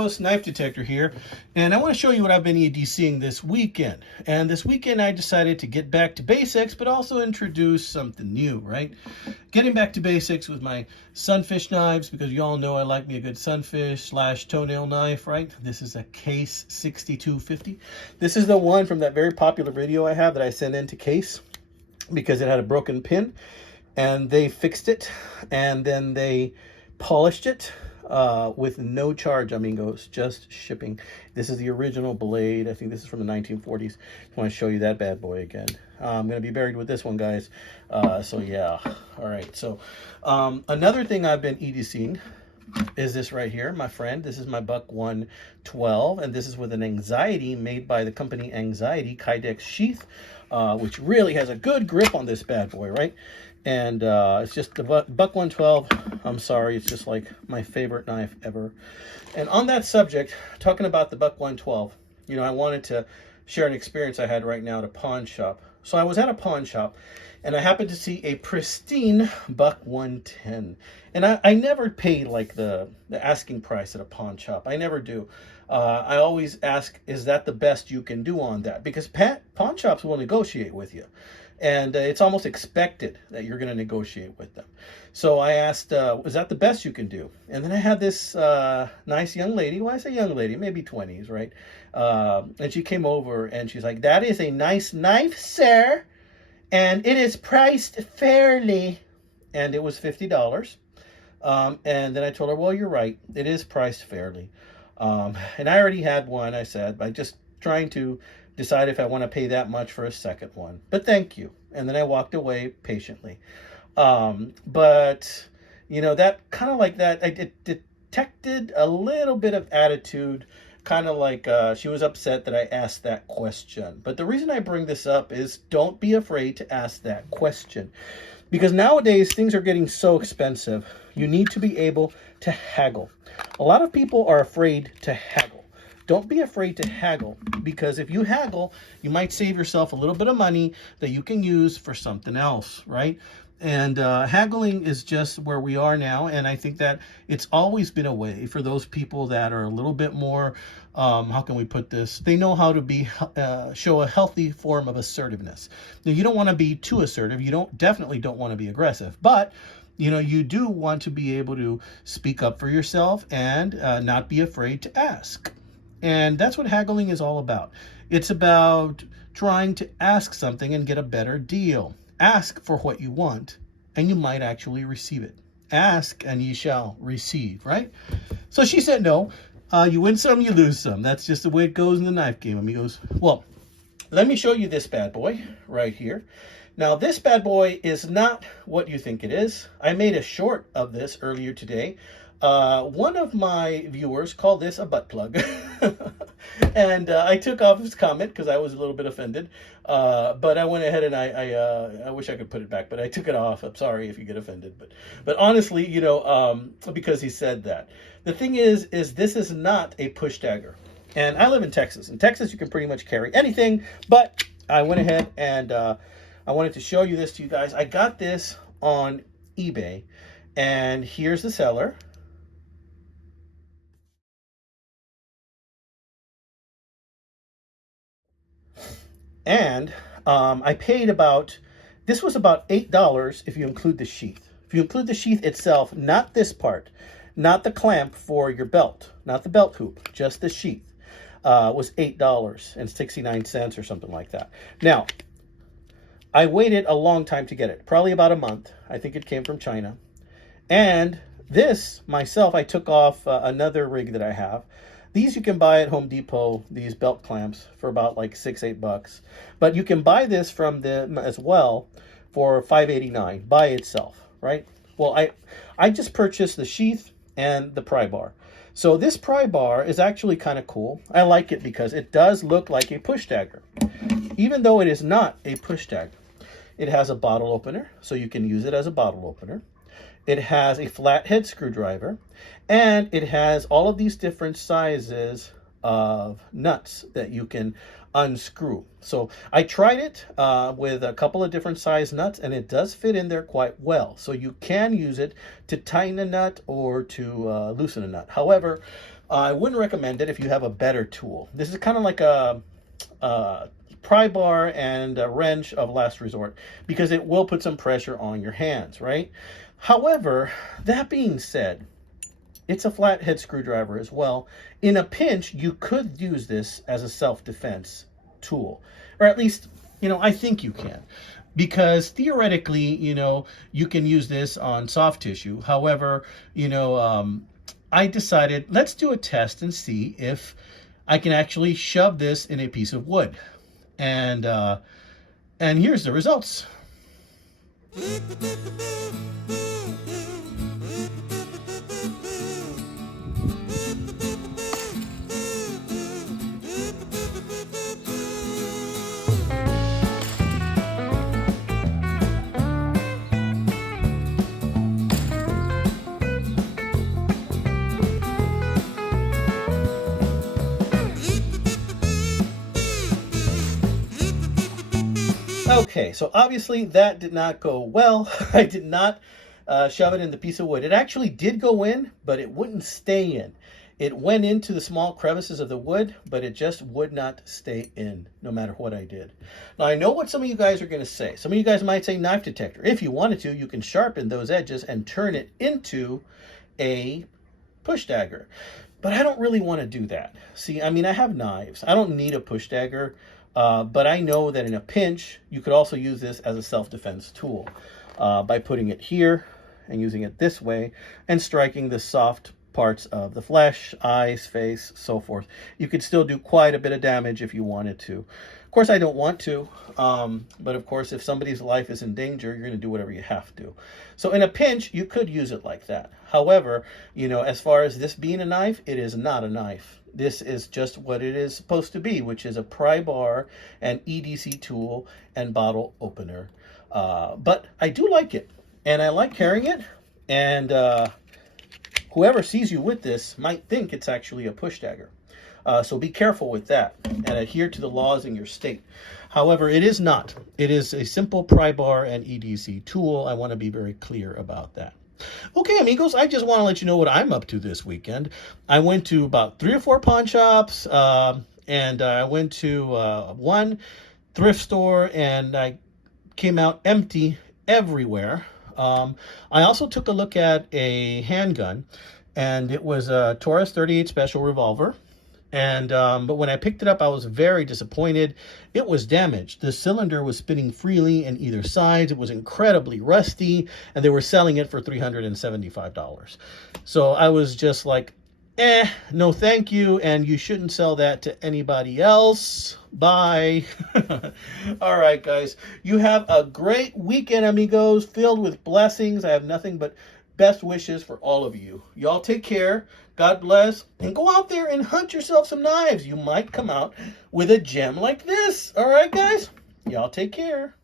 Ghost knife detector here, and I want to show you what I've been EDCing this weekend. And this weekend I decided to get back to basics, but also introduce something new, right? Getting back to basics with my sunfish knives, because you all know I like me a good sunfish / toenail knife, right? This is a Case 6250. This is the one from that very popular video I have that I sent into Case because it had a broken pin, and they fixed it, and then they polished it with no charge, amigos, just shipping. This is the original blade. I think this is from the 1940s. I want to show you that bad boy again. I'm going to be buried with this one, guys. So yeah. All right. So another thing I've been EDCing is this right here, my friend. This is my Buck 112, and this is with an Anxiety made by the company Anxiety Kydex sheath, which really has a good grip on this bad boy, right? And it's just the Buck 112. I'm sorry, it's just like my favorite knife ever. And on that subject, talking about the Buck 112, you know, I wanted to share an experience I had right now at a pawn shop. So I was at a pawn shop, and I happened to see a pristine Buck 110. And I never pay like the asking price at a pawn shop. I never do. I always ask, is that the best you can do on that? Because pawn shops will negotiate with you. And it's almost expected that you're going to negotiate with them. So I asked, is that the best you can do? And then I had this nice young lady. Well, I say young lady, maybe 20s, right? And she came over and she's like, that is a nice knife, sir. And it is priced fairly. And it was $50. And then I told her, well, you're right. It is priced fairly. And I already had one, I said, by just trying to decide if I want to pay that much for a second one. But thank you. And then I walked away patiently. But, you know, that kind of like that, I detected a little bit of attitude, kind of like she was upset that I asked that question. But the reason I bring this up is don't be afraid to ask that question. Because nowadays, things are getting so expensive. You need to be able to haggle. A lot of people are afraid to haggle. Don't be afraid to haggle, because if you haggle, you might save yourself a little bit of money that you can use for something else, right? And haggling is just where we are now, and I think that it's always been a way for those people that are a little bit more, how can we put this? They know how to be show a healthy form of assertiveness. Now, you don't want to be too assertive. You definitely don't want to be aggressive, but you know, you do want to be able to speak up for yourself and not be afraid to ask. And that's what haggling is all about. It's about trying to ask something and get a better deal. Ask for what you want, and you might actually receive it. Ask, and ye shall receive, right? So she said no. You win some, you lose some. That's just the way it goes in the knife game, amigos. Well, let me show you this bad boy right here. Now, this bad boy is not what you think it is. I made a short of this earlier today. One of my viewers called this a butt plug. And I took off his comment because I was a little bit offended. But I went ahead and I wish I could put it back, but I took it off. I'm sorry if you get offended. But honestly, you know, because he said that. The thing is this is not a push dagger. And I live in Texas. In Texas, you can pretty much carry anything. But I went ahead and I wanted to show you this to you guys. I got this on eBay. And here's the seller. And I paid this was about $8 if you include the sheath. If you include the sheath itself, not this part, not the clamp for your belt, not the belt hoop, just the sheath, was $8.69 or something like that. Now, I waited a long time to get it, probably about a month. I think it came from China. And this, myself, I took off another rig that I have. These you can buy at Home Depot, these belt clamps, for about like $6-8. But you can buy this from them as well for $5.89 by itself, right? Well, I just purchased the sheath and the pry bar. So this pry bar is actually kind of cool. I like it because it does look like a push dagger, even though it is not a push dagger. It has a bottle opener, so you can use it as a bottle opener. It has a flathead screwdriver, and it has all of these different sizes of nuts that you can unscrew. So I tried it with a couple of different size nuts, and it does fit in there quite well. So you can use it to tighten a nut or to loosen a nut. However, I wouldn't recommend it if you have a better tool. This is kind of like a pry bar and a wrench of last resort, because it will put some pressure on your hands, right? However, that being said, it's a flathead screwdriver as well. In a pinch, you could use this as a self-defense tool, or at least, I think you can, because theoretically, you can use this on soft tissue. However, I decided, let's do a test and see if I can actually shove this in a piece of wood. And here's the results. Okay, so obviously that did not go well. I did not shove it in the piece of wood. It actually did go in, but it wouldn't stay in. It went into the small crevices of the wood, but it just would not stay in, no matter what I did. Now, I know what some of you guys are going to say. Some of you guys might say knife detector. If you wanted to, you can sharpen those edges and turn it into a push dagger. But I don't really want to do that. See, I mean, I have knives. I don't need a push dagger. But I know that in a pinch, you could also use this as a self-defense tool by putting it here and using it this way and striking the soft parts of the flesh, eyes, face, so forth. You could still do quite a bit of damage if you wanted to. Of course, I don't want to, but of course, if somebody's life is in danger, you're going to do whatever you have to. So in a pinch, you could use it like that. However, as far as this being a knife, it is not a knife. This is just what it is supposed to be, which is a pry bar, an EDC tool, and bottle opener. But I do like it, and I like carrying it, and whoever sees you with this might think it's actually a push dagger. So be careful with that and adhere to the laws in your state. However, it is not. It is a simple pry bar and EDC tool. I want to be very clear about that. Okay, amigos, I just want to let you know what I'm up to this weekend. I went to about 3 or 4 pawn shops, and I went to one thrift store, and I came out empty everywhere. I also took a look at a handgun, and it was a Taurus 38 Special Revolver. And but when I picked it up, I was very disappointed. It was damaged. The cylinder was spinning freely in either side. It was incredibly rusty, and they were selling it for $375. So I was just like, no thank you, and you shouldn't sell that to anybody else. Bye. All right, guys. You have a great weekend, amigos, filled with blessings. I have nothing but best wishes for all of you. Y'all take care. God bless. And go out there and hunt yourself some knives. You might come out with a gem like this. All right, guys? Y'all take care.